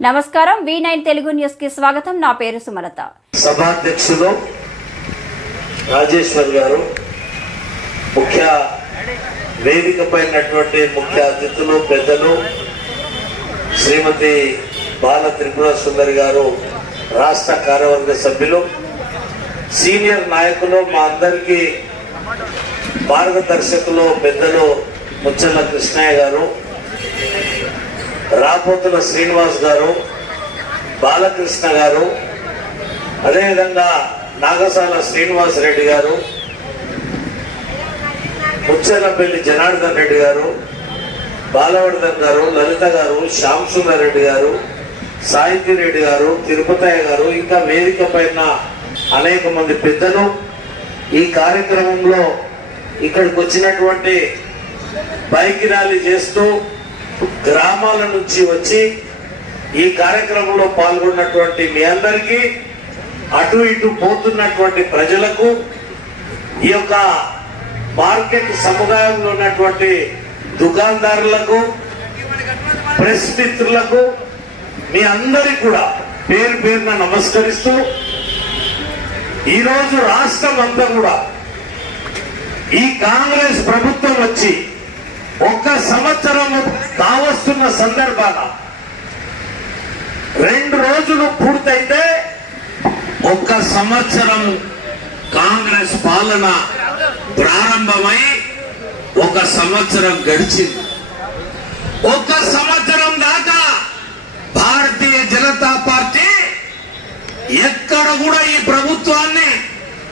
నమస్కారం V nine Telugu న్యూస్కి స్వాగతం. నా పేరు సుమలత. సభాధ్యక్షులు రాజేశ్వర్ గారు ముఖ్య వేదిక పైనటువంటి ముఖ్య అతిథులు పెద్దలు శ్రీమతి బాల త్రిపుర సుందరి గారు రాష్ట్ర కార్యవర్గ సభ్యులు సీనియర్ నాయకులు మా అందరికీ మార్గదర్శకులు పెద్దలు ముచ్చల్ల కృష్ణయ్య గారు రాపోతుల శ్రీనివాస్ గారు బాలకృష్ణ గారు అదేవిధంగా నాగసాల శ్రీనివాస్ రెడ్డి గారు ముచ్చెలపల్లి జనార్దన్ రెడ్డి గారు బాలవర్ధన్ గారు లలిత గారు శ్యామ్ సుందర్ రెడ్డి గారు సాహితీ రెడ్డి గారు తిరుపతయ్య గారు ఇంకా వేదిక పైన అనేక మంది పెద్దలు ఈ కార్యక్రమంలో ఇక్కడికి వచ్చినటువంటి బైక్ ర్యాలీ చేస్తూ గ్రామాల నుంచి వచ్చి ఈ కార్యక్రమంలో పాల్గొన్నటువంటి మీ అందరికీ అటు ఇటు పోతున్నటువంటి ప్రజలకు ఈ యొక్క మార్కెట్ సముదాయంలో ఉన్నటువంటి దుకాణదారులకు ప్రెస్ మిత్రులకు మీ అందరి కూడా పేరు పేరున నమస్కరిస్తూ ఈరోజు రాష్ట్రం అంతా కూడా ఈ కాంగ్రెస్ ప్రభుత్వం వచ్చి ఒక్క సంవత్సరం కావస్తున్న సందర్భాన రెండు రోజులు పూర్తయితే ఒక్క సంవత్సరం కాంగ్రెస్ పాలన ప్రారంభమై ఒక సంవత్సరం గడిచింది. ఒక్క సంవత్సరం దాకా భారతీయ జనతా పార్టీ ఎక్కడ కూడా ఈ ప్రభుత్వాన్ని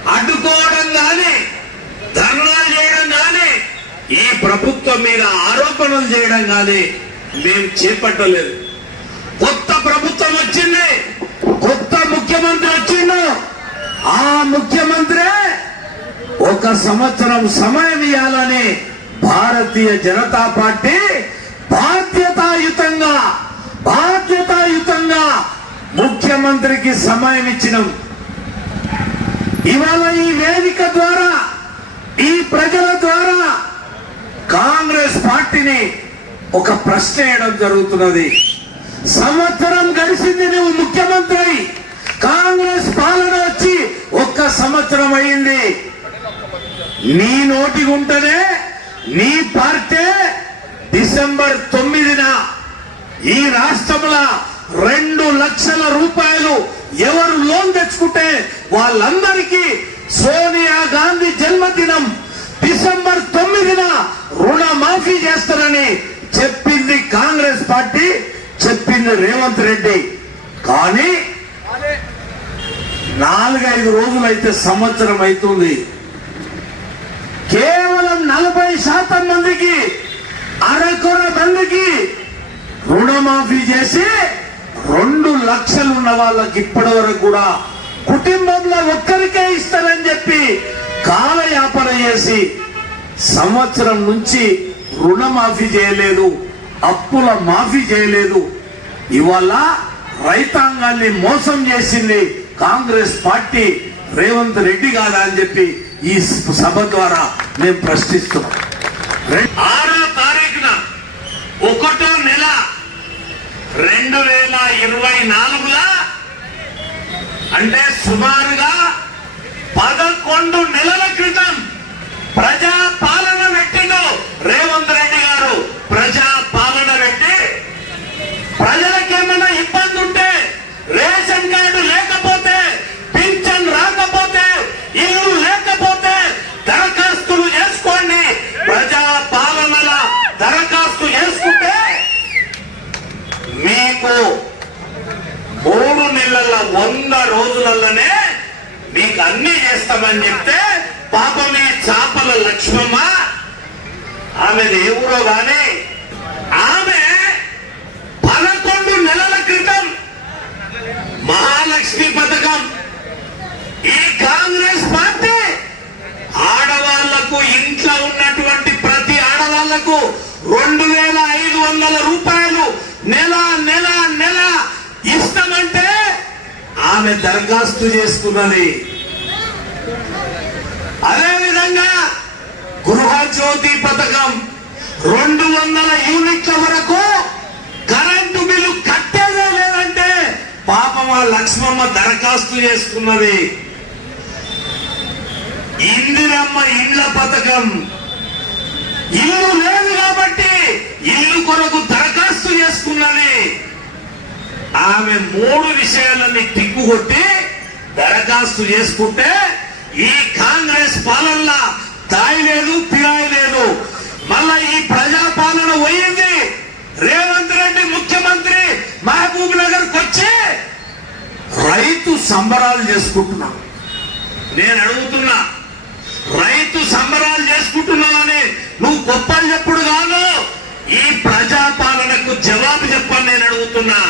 అడ్డుకోవడం కానీ ధర్నా ఈ ప్రభుత్వం మీద ఆరోపణలు చేయడం కానీ మేము చేపట్టలేదు. కొత్త ప్రభుత్వం వచ్చింది. కొత్త ముఖ్యమంత్రి వచ్చిండు. ఆ ముఖ్యమంత్రి ఒక సంవత్సరం సమయం ఇవ్వాలని భారతీయ జనతా పార్టీ బాధ్యతాయుతంగా బాధ్యతాయుతంగా ముఖ్యమంత్రికి సమయం ఇచ్చినాం. ఇవాళ ఈ వేదిక ద్వారా ఈ ప్రజల ద్వారా కాంగ్రెస్ పార్టీని ఒక ప్రశ్న వేయడం జరుగుతున్నది. సంవత్సరం గడిచింది నువ్వు ముఖ్యమంత్రి. కాంగ్రెస్ పాలన వచ్చి ఒక్క సంవత్సరం అయింది. నీ నోటి ఉంటేనే నీ పార్టీ డిసెంబర్ తొమ్మిదిన ఈ రాష్ట్రంలో రెండు లక్షల రూపాయలు ఎవరు లోన్ తెచ్చుకుంటే వాళ్ళందరికీ సోనియా గాంధీ జన్మదినం. డిసెంబర్ తొమ్మిదిన రుణమాఫీ చేస్తారని చెప్పింది కాంగ్రెస్ పార్టీ చెప్పింది రేవంత్ రెడ్డి. కానీ నాలుగైదు రోజులైతే సంవత్సరం అవుతుంది కేవలం నలభై శాతం మందికి అరకొర మందికి రుణమాఫీ చేసి రెండు లక్షలు ఉన్న వాళ్ళకి ఇప్పటి వరకు కూడా కుటుంబంలో ఒక్కరికే ఇస్తారని చెప్పి కాలయాపన చేసి సంవత్సరం నుంచి రుణమాఫీ చేయలేదు అప్పుల మాఫీ చేయలేదు. ఇవాళ రైతాంగాన్ని మోసం చేసింది కాంగ్రెస్ పార్టీ రేవంత్ రెడ్డి కాదా అని చెప్పి ఈ సభ ద్వారా మేము ప్రశ్నిస్తున్నాం. ఆరో తారీఖున ఒకటో నెల రెండు వేల ఇరవై నాలుగులా అంటే సుమారుగా పదకొండు నెలల క్రితం ప్రజా పాలన పెట్టిండు రేవంత్ రెడ్డి గారు ప్రజా పాలన పెట్టి ప్రజలకేమైనా ఇబ్బంది ఉంటే రేషన్ కార్డు లేకపోతే పింఛన్ రాకపోతే ఇల్లు లేకపోతే దరఖాస్తులు చేసుకోండి. ప్రజా పాలనల దరఖాస్తు చేసుకుంటే మీకు మూడు నెలల వంద రోజులలోనే చేస్తామని చెప్తే పాపమే చాపల లక్ష్మమ్మ. ఆమె దేవుడో గాని ఆమె పదకొండు నెలల క్రితం మహాలక్ష్మి పథకం. ఈ కాంగ్రెస్ పార్టీ ఆడవాళ్ళకు ఇంట్లో ఉన్నటువంటి ప్రతి ఆడవాళ్ళకు రెండు వేల ఐదు వందల రూపాయలు నెల నెల నెల ఇష్టమంటే ఆమె దరఖాస్తు చేసుకున్నది అదేవిధంగా గృహజ్యోతి పథకం. రెండు వందల యూనిట్ల వరకు కరెంటు బిల్లు కట్టేదే లేదంటే పాపం ఆ లక్ష్మమ్మ దరఖాస్తు చేసుకున్నది. ఇందిరమ్మ ఇండ్ల పథకం. ఇల్లు లేదు కాబట్టి ఇల్లు కొరకు దరఖాస్తు చేసుకున్నది. ఆమె మూడు విషయాలని తిప్పుకొట్టి దరఖాస్తు చేసుకుంటే ఈ కాంగ్రెస్ పాలనలో తాయి లేదు పిరాయి లేదు. మళ్ళా ఈ ప్రజా పాలన పోయింది. రేవంత్ రెడ్డి ముఖ్యమంత్రి మహబూబ్ నగర్ వచ్చి రైతు సంబరాలు చేసుకుంటున్నా. నేను అడుగుతున్నా రైతు సంబరాలు చేసుకుంటున్నావని నువ్వు గొప్పలు చెప్పుడు కాదు. ఈ ప్రజాపాలనకు జవాబు చెప్పని నేను అడుగుతున్నా.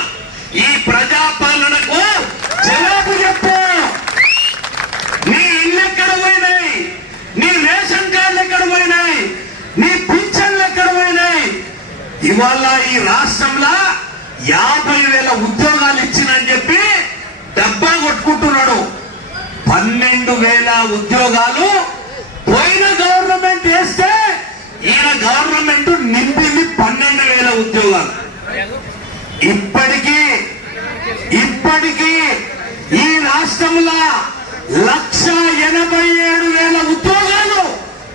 ఈ ప్రజాపాలనకు పాలనకు జవాబు చెప్పు నీ ఇల్లు ఎక్కడ పోయినాయి నీ రేషన్ కార్డులు ఎక్కడ పోయినాయి నీ పింఛన్లు ఎక్కడ పోయినాయి ఇవాళ ఈ రాష్ట్రంలో యాభై వేల ఉద్యోగాలు ఇచ్చినని చెప్పి డబ్బా కొట్టుకుంటున్నాడు. పన్నెండు వేల ఉద్యోగాలు పోయిన గవర్నమెంట్ వేస్తే ఈయన గవర్నమెంట్ నింపింది పన్నెండు వేల ఉద్యోగాలు. ఇప్పటికీ ఇప్పటికీ ఈ రాష్ట్రంలో లక్ష ఎనభై ఏడు వేల ఉద్యోగాలు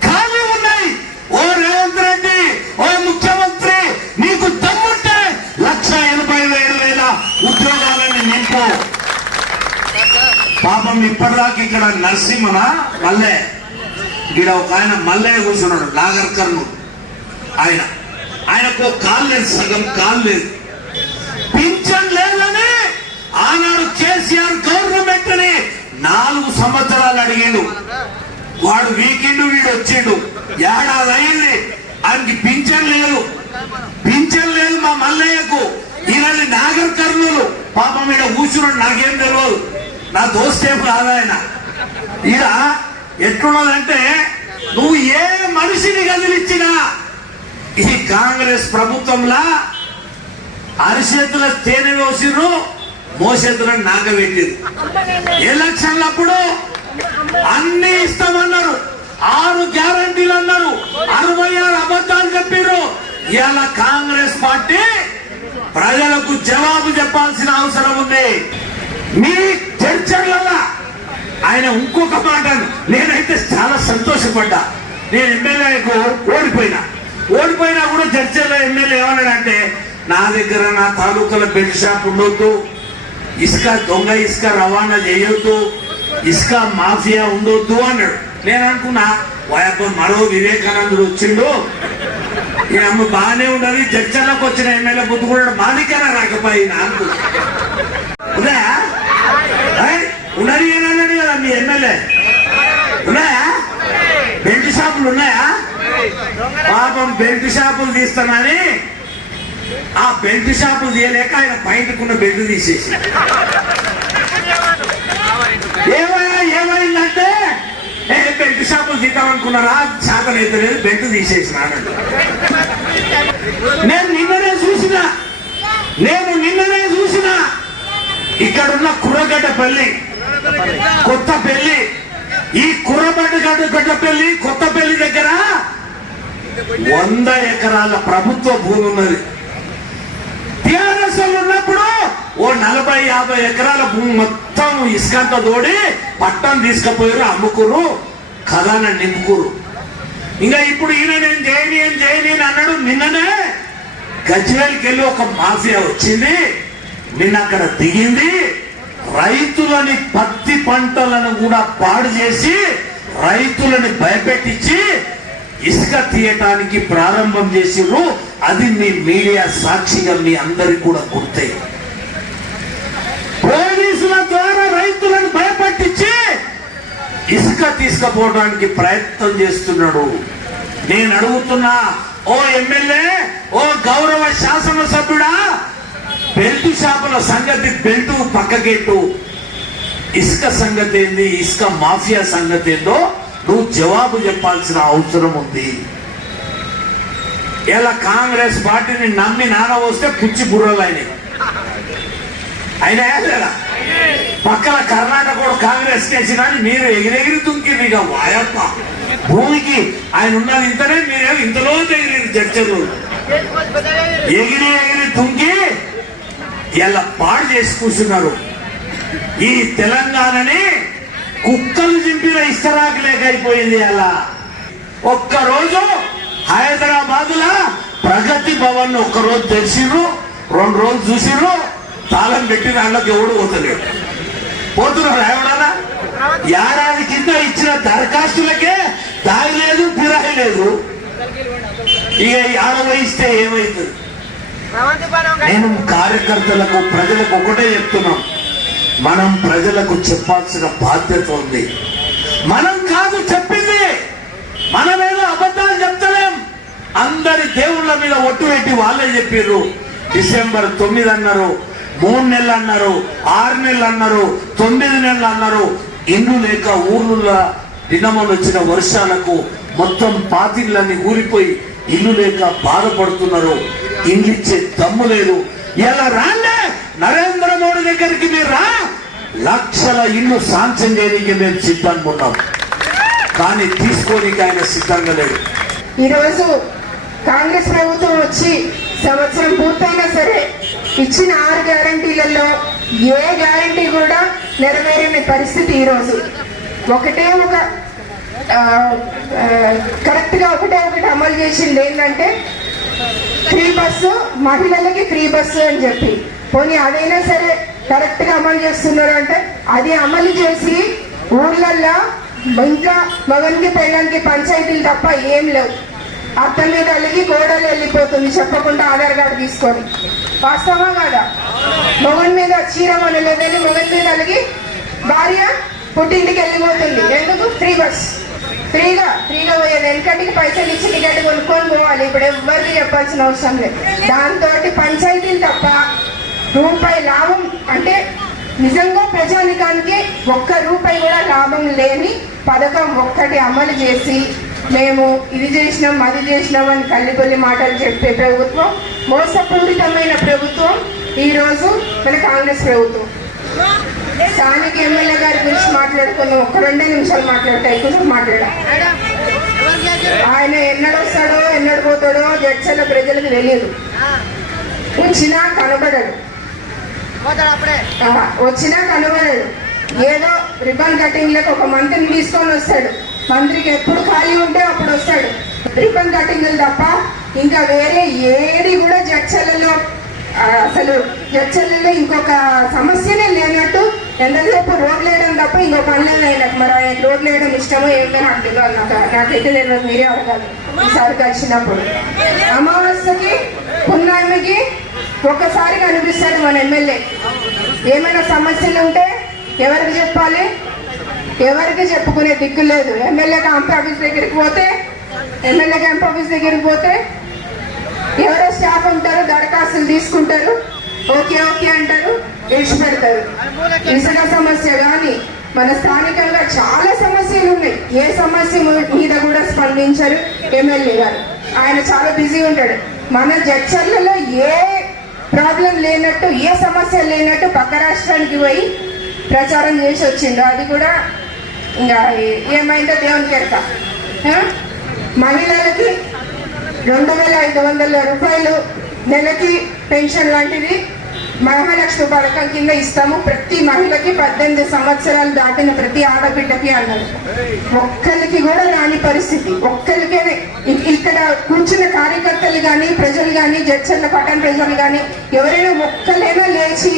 ఖాళీ ఉన్నాయి ఓ రేవంత్ రెడ్డి ఓ ముఖ్యమంత్రి నీకు దమ్ముంటే లక్ష ఎనభై ఏడు వేల ఉద్యోగాలని నింపు పాపం ఇప్పటిదాకా ఇక్కడ నరసింహన మల్లే. ఇక్కడ ఒక ఆయన మల్లయ్య కూర్చున్నాడు నాగర్ కర్నూలు ఆయన. ఆయనకు కాలు లేదు సగం కాలు లేదు. పింఛన్ లేదని ఆనాడు కేసీఆర్ గవర్నమెంట్ని నాలుగు సంవత్సరాలు అడిగిండు. వాడు వీకెండ్ వీడు వచ్చిండు. ఏడాది అయింది ఆయనకి పింఛన్ లేదు. పింఛన్ లేదు మా మల్లయ్యకు. ఈయన నాగర్ కర్ణులు పాపం ఈడ కూర్చున్నాడు నాకేం తెలియదు నా దోస్తేపు రాదాయన ఈడ ఎట్లున్నదంటే నువ్వు ఏ మనిషిని కదిలిచ్చినా ఈ కాంగ్రెస్ ప్రభుత్వంలా అరిచేతుల తేనె వేసిర్రు మోసేతులను నాగబెట్టింది ఎలక్షన్లప్పుడు అన్ని ఇస్తామన్నారు. ఆరు గ్యారంటీలు అన్నారు అరవై ఆరు అబద్ధాలు చెప్పారు ఇలా కాంగ్రెస్ పార్టీ ప్రజలకు జవాబు చెప్పాల్సిన అవసరం ఉంది. మీ చర్చలలో ఆయన ఇంకొక మాట నేనైతే చాలా సంతోషపడ్డా. నేను ఎమ్మెల్యేకు ఓడిపోయినా. ఓడిపోయినా కూడా చర్చలో ఎమ్మెల్యే ఏమన్నాడంటే నా దగ్గర నా తాలూకాల బెడ్ షాప్ ఉండొద్దు. ఇసుక దొంగ ఇసుక రవాణా చేయొద్దు. ఇసుక మాఫియా ఉండొద్దు అన్నాడు. నేను అనుకున్నా వాయప్ప మరో వివేకానందుడు వచ్చిండు. ఈ అమ్మ బాగానే ఉన్నది. చర్చలకు వచ్చిన ఎమ్మెల్యే బుద్ధుకున్నాడు. మాదికైనా రాకపోయినా అనుకున్నా ఉన్నది అని అన్నాడు కదా మీ ఎమ్మెల్యే? ఉన్నాయా? బెల్ట్ షాపులు ఉన్నాయా? పాపం బెల్ట్ షాపులు తీస్తానని ఆ బెల్ట్ షాపులు తీయలేక ఆయన పైనకున్న బెల్ట్ తీసేసి. ఏమయ్యా ఏమైందంటే? ఏ బెల్ట్ షాపులు తీద్దామనుకున్నారా? శాతం అయితే లేదు బెల్ట్ తీసేసిన నేను నిన్ననే చూసిన. నేను నిన్ననే చూసిన. ఇక్కడున్న కుర్రగడ్డ పల్లి కొత్త పెళ్ళి ఈ కుర్రబడ్డ గడ్డ పెళ్ళి కొత్త పెళ్ళి దగ్గర వంద ఎకరాల ప్రభుత్వ భూమి ఉన్నది. టిఆర్ఎస్ ఉన్నప్పుడు ఓ నలభై యాభై ఎకరాల భూమి మొత్తం ఇసుకంత తోడి పట్టం తీసుకుపోయారు అమ్ముకురు ఖజానా నింపుకురు. ఇంకా ఇప్పుడు ఈయన నేను చేయని ఏం చేయని అన్నాడు నిన్ననే గజ్వేల్కి వెళ్ళి ఒక మాఫియా వచ్చింది. నిన్న అక్కడ దిగింది రైతులని పత్తి పంటలను కూడా పాడు చేసి రైతులని భయపెట్టించి ఇసుక తీయటానికి ప్రారంభం చేసిర్రు అది మీ మీడియా సాక్షిగా మీ అందరికి కూడా గుర్తే. పోలీసుల ద్వారా రైతులను భయపెట్టించి ఇసుక తీసుకుపోవడానికి ప్రయత్నం చేస్తున్నాడు. నేను అడుగుతున్నా ఓ ఎమ్మెల్యే ఓ గౌరవ శాసనసభ్యుడా బెల్ట్ షాపుల సంగతి బెల్ట్ పక్కకెట్టు ఇసుక సంగతి ఏంది ఇసుక మాఫియా సంగతి ఏందో నువ్వు జవాబు చెప్పాల్సిన అవసరం ఉంది. ఇలా కాంగ్రెస్ పార్టీని నమ్మి నాన్న వస్తే పుచ్చి బుర్రలు ఆయన అయినా లేదా పక్కన కర్ణాటక కూడా కాంగ్రెస్ కేసిన మీరు ఎగిరెగిరి తుంకి ఇక వాయప్ప. భూమికి ఆయన ఉన్నది ఇంతనే మీరేమో ఇంతలో ఎగిరి చర్చలు ఎగిరి ఎగిరి తుంకి ఇలా పాడు చేసి కూర్చున్నారు? ఈ తెలంగాణని కుక్కలు చింపిన ఇస్తరాకులేక అయిపోయింది అలా. ఒక్కరోజు హైదరాబాద్ లా ప్రగతి భవన్ ఒక్కరోజు తెరిచిర్రు రెండు రోజులు చూసిర్రు తాళం పెట్టి దాంట్లోకి ఎవడు పోతలేడు. పోతున్నారు ఎవడనా ఏడాది కింద ఇచ్చిన దరఖాస్తులకే దారి లేదు పిరాయి లేదు. ఇక ఆడవహిస్తే ఏమైతుంది? నేను కార్యకర్తలకు ప్రజలకు ఒకటే చెప్తున్నాం. మనం ప్రజలకు చెప్పాల్సిన బాధ్యత ఉంది. మనం కాదు చెప్పింది. మనమేదో అబద్ధాలు చెప్తలేం. అందరి దేవుళ్ళ మీద ఒట్టు పెట్టి వాళ్ళే చెప్పారు డిసెంబర్ తొమ్మిది అన్నారు మూడు నెలలు అన్నారు ఆరు నెలలు అన్నారు తొమ్మిది నెలలు అన్నారు. ఇల్లు లేక ఊర్లలో దినములు వచ్చిన వర్షాలకు మొత్తం పాతిళ్ళని ఊరిపోయి ఇల్లు లేక బాధపడుతున్నారు. ఇల్లు దమ్ము లేదు. ఎలా రాలే నరేంద్ర మోడీ దగ్గరికి మీరు రా. లక్షల ఇల్లు శాంక్షన్ చేయడానికి మేము సిద్ధంగా ఉన్నాం. కానీ తీసుకోనికి ఆయన సిద్ధంగా లేడు. ఈరోజు కాంగ్రెస్ ప్రభుత్వం వచ్చి సంవత్సరం పూర్తయినా సరే ఇచ్చిన ఆరు గ్యారంటీలలో ఏ గ్యారంటీ కూడా నెరవేరని పరిస్థితి ఈరోజు. ఒకటే ఒక కరెక్ట్గా ఒకటే ఒకటి అమలు చేసింది ఏంటంటే ఫ్రీ బస్సు మహిళలకి ఫ్రీ బస్సు అని చెప్పి. పోనీ అదైనా సరే కరెక్ట్గా అమలు చేస్తున్నారు అంటే అది అమలు చేసి ఊర్లల్లో ఇంకా మగనికి పెళ్ళానికి పంచాయతీలు తప్ప ఏం లేవు. అర్థం మీద అలిగి గోడలు వెళ్ళిపోతుంది చెప్పకుండా ఆధార్ కార్డు తీసుకొని. వాస్తవా కాదా? మొగన్ మీద చీర మనలేదని మొగన్ మీద అలిగి భార్య పుట్టింటికి వెళ్ళిపోతుంది. ఎందుకు? ఫ్రీ బస్ ఫ్రీగా ఫ్రీగా పోయేది ఎందుకంటే పైసలు ఇచ్చి టికెట్ కొనుక్కొని పోవాలి. ఇప్పుడు ఎవరికి చెప్పాల్సిన అవసరం లేదు. దాంతో పంచాయతీలు తప్ప రూపాయి లాభం అంటే నిజంగా ప్రజానికానికి ఒక్క రూపాయి కూడా లాభం లేని పథకం ఒక్కటి అమలు చేసి మేము ఇది చేసినాం అది చేసినాం అని కల్లిపల్లి మాటలు చెప్పే ప్రభుత్వం మోసపూరితమైన ప్రభుత్వం ఈరోజు మన కాంగ్రెస్ ప్రభుత్వం. స్థానిక ఎమ్మెల్యే గారి గురించి మాట్లాడుకున్నాం ఒక్క రెండే నిమిషాలు మాట్లాడతా ఎక్కువ మాట్లాడా ఆయన ఎన్నడు వస్తాడో ఎన్నడు పోతాడో జడ్చల ప్రజలకు తెలియదు. వచ్చినా కనబడడు. వచ్చినా కనబడడు. ఏదో రిబన్ కటింగ్లకు ఒక మంత్రిని తీసుకొని వస్తాడు. మంత్రికి ఎప్పుడు ఖాళీ ఉంటే అప్పుడు వస్తాడు. రిబన్ కటింగ్ తప్ప ఇంకా వేరే ఏది కూడా జడ్చలలో అసలు జడ్చలలో ఇంకొక సమస్యనే లేనట్టు ఎంతసేపు రోడ్లు వేయడం తప్ప ఇంకో పని లేదు ఆయనకు. మరి ఆయన రోడ్లు వేయడం ఇష్టమో ఏమో నాకు తెలియదు నాకు నాకైతే తెలియదు మీరే అడగాలి. ఈసారి కలిసినప్పుడు. అమావాస్యకి పున్నామికి ఒక్కసారి కనిపిస్తాడు మన ఎమ్మెల్యే. ఏమైనా సమస్యలు ఉంటే ఎవరికి చెప్పాలి? ఎవరికి చెప్పుకునే దిక్కు లేదు. ఎమ్మెల్యే క్యాంప్ ఆఫీస్ దగ్గరికి పోతే ఎమ్మెల్యే క్యాంప్ ఆఫీస్ దగ్గరికి పోతే ఎవరో స్టాఫ్ ఉంటారు దరఖాస్తులు తీసుకుంటారు. ఓకే ఓకే అంటారు. విడిచిపెడతారు ఇసుక సమస్య కానీ మన స్థానికంగా చాలా సమస్యలు ఉన్నాయి. ఏ సమస్య మీద కూడా స్పందించరు ఎమ్మెల్యే గారు. ఆయన చాలా బిజీ ఉంటాడు. మన జడ్చర్లలో ఏ ప్రాబ్లం లేనట్టు ఏ సమస్య లేనట్టు పక్క రాష్ట్రానికి పోయి ప్రచారం చేసి వచ్చిండు అది కూడా ఇంకా ఏమైందో దేవునికి ఎరక. మహిళలకి రెండు వేల ఐదు వందల రూపాయలు నెలకి పెన్షన్ లాంటిది. మహాలక్ష్మి పథకం కింద ఇస్తాము. ప్రతి మహిళకి పద్దెనిమిది సంవత్సరాలు దాటిన ప్రతి ఆడబిడ్డకి అన్నారు. ఒక్కరికి కూడా రాని పరిస్థితి. ఒక్కరికే ఇక్కడ కూర్చున్న కార్యకర్తలు కానీ ప్రజలు కానీ జడ్చర్ల పట్టణ ప్రజలు కానీ ఎవరైనా ఒక్కలైనా లేచి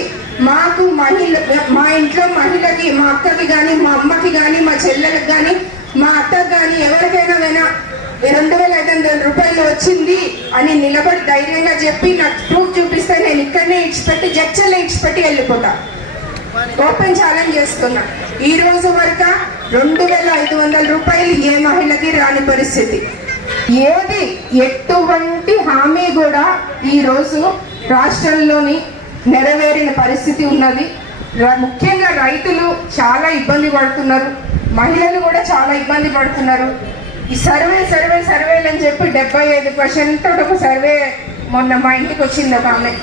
మాకు మహిళ మా ఇంట్లో మహిళకి మా అక్కకి కానీ మా అమ్మకి కానీ మా చెల్లెలకు కానీ మా అత్తకి కానీ ఎవరికైనా అయినా రెండు వేల ఐదు వందల రూపాయలు వచ్చింది అని నిలబడి ధైర్యంగా చెప్పి నాకు ప్రూఫ్ చూపిస్తే నేను ఇక్కడనే ఇచ్చిపెట్టి జడ్చర్లో ఇచ్చిపెట్టి వెళ్ళిపోతా. ఓపెన్ ఛాలెంజ్ చేస్తున్నా. ఈ రోజు వరకు రెండు వేల ఐదు వందల రూపాయలు ఏ మహిళకి రాని పరిస్థితి. ఏది ఎటువంటి హామీ కూడా ఈరోజు రాష్ట్రంలోని నెరవేరిన పరిస్థితి ఉన్నది. ముఖ్యంగా రైతులు చాలా ఇబ్బంది పడుతున్నారు. మహిళలు కూడా చాలా ఇబ్బంది పడుతున్నారు. ఈ సర్వే సర్వే సర్వేలు అని చెప్పి డెబ్బై ఐదు పర్సెంట్ ఒక సర్వే మొన్న మా ఇంటికి వచ్చింది ఒక ఆమె.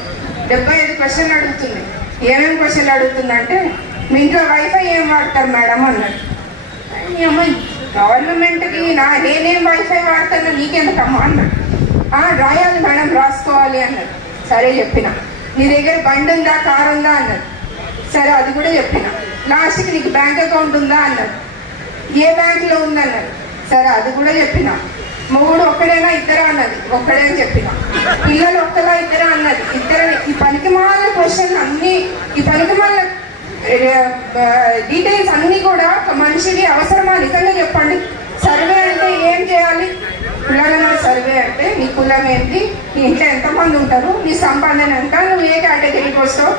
డెబ్బై ఐదు పర్సెంట్ అడుగుతుంది. ఏమేమి క్వశ్చన్లు అడుగుతుందంటే మీ ఇంట్లో వైఫై ఏం వాడతారు మేడం? అన్నాడు. "ఈ అమ్మాయి గవర్నమెంట్కి నా నేనేం వైఫై వాడతాను నీకెందుకమ్మా? అన్నాడు. రాయాలి మేడం రాసుకోవాలి అన్నాడు. సరే చెప్పిన. నీ దగ్గర బండి ఉందా కారు ఉందా? అన్నాడు. సరే అది కూడా చెప్పిన. లాస్ట్కి నీకు బ్యాంక్ అకౌంట్ ఉందా? అన్నాడు. ఏ బ్యాంక్లో ఉందన్నాడు సరే అది కూడా చెప్పిన. మొగుడు ఒక్కడైనా ఇద్దరా అన్నది. ఒక్కడే అని చెప్పిన. పిల్లలు ఒక్కలా ఇద్దరా అన్నది. ఇద్దరు ఈ పనికి మాల క్వశ్చన్ అన్ని ఈ పనికి మాల డీటెయిల్స్ అన్ని కూడా మనిషికి అవసరమా? నిజంగా చెప్పండి. సర్వే అంటే ఏం చేయాలి? కులాల సర్వే అంటే నీ కులం ఏంటి? నీ ఇంట్లో ఎంతమంది ఉంటారు? నీ సంపాదన ఎంత? నువ్వు ఏ కేటగిరీకి వస్తావు?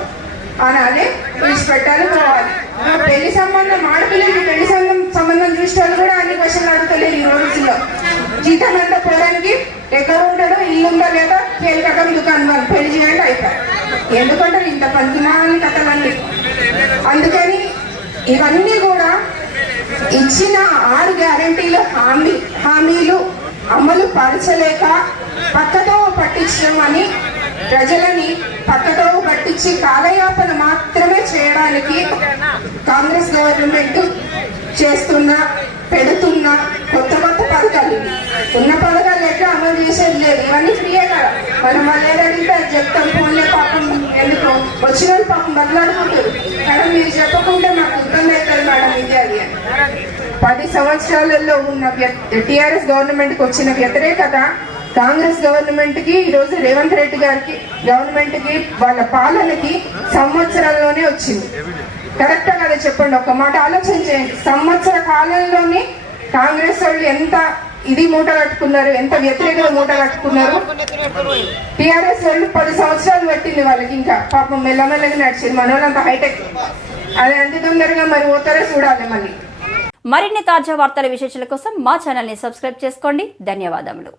అనాలి విడిచిపెట్టాలి పోవాలి. పెళ్ళి సంబంధం ఆడపిల్లలకి పెళ్ళి సంబంధం సంబంధం చూసిన వాళ్ళు కూడా అన్ని క్వశ్చన్లు అడుగుతలేదు ఈ రోజుల్లో. జీతం ఎంత పోవడానికి ఎక్కడ ఉంటాడో ఇల్లు ఉందా లేదా తేలికటం దుకాణం వాళ్ళు పెళ్ళి చేయండి అయిపోయి ఎందుకంటారు ఇంత పనికిమాలని కథలన్నీ అందుకని ఇవన్నీ కూడా ఇచ్చిన ఆరు గ్యారంటీలు హామీ హామీలు అమలు పరచలేక పక్కతో పట్టించమని ప్రజలని పక్కతో పట్టించి కాలయాపన మాత్రమే చేయడానికి కాంగ్రెస్ గవర్నమెంట్ చేస్తున్న పెడుతున్న కొత్త కొత్త పథకాలు. ఉన్న పథకాలు ఎట్లా అమలు చేసేది లేదు. ఇవన్నీ ఫ్రీయే కదా. మనం వాళ్ళు ఏదంటే చెప్తాం. ఫోన్లే పాపం ఎందుకు? వచ్చిన వాళ్ళు పాపం బదులాడుకుంటారు మేడం మీరు చెప్పకుంటే మాకు ఇబ్బంది అవుతుంది మేడం ఇది అది పది సంవత్సరాలలో ఉన్న టిఆర్ఎస్ గవర్నమెంట్కి వచ్చిన వ్యతిరేకత కాంగ్రెస్ గవర్నమెంట్కి ఈ రోజు రేవంత్ రెడ్డి గారికి గవర్నమెంట్కి వాళ్ళ పాలనకి సంవత్సరంలోనే వచ్చింది. కరెక్ట్ కదా చెప్పండి ఒక మాట ఆలోచన చేయండి. సంవత్సర కాలంలోనే కాంగ్రెస్ వాళ్ళు ఎంత ఇది మూట కట్టుకున్నారు ఎంత వ్యతిరేకంగా మూట కట్టుకున్నారు. టిఆర్ఎస్ వాళ్ళు పది సంవత్సరాలు పట్టింది వాళ్ళకి ఇంకా. పాపం మెల్లమెల్లగా నడిచింది మన హైటెక్ అది అంత తొందరగా మరి పోతారో చూడాలి మళ్ళీ. మరిన్ని తాజా వార్తల విశేషాల కోసం మా ఛానల్ని సబ్స్క్రైబ్ చేసుకోండి. ధన్యవాదములు.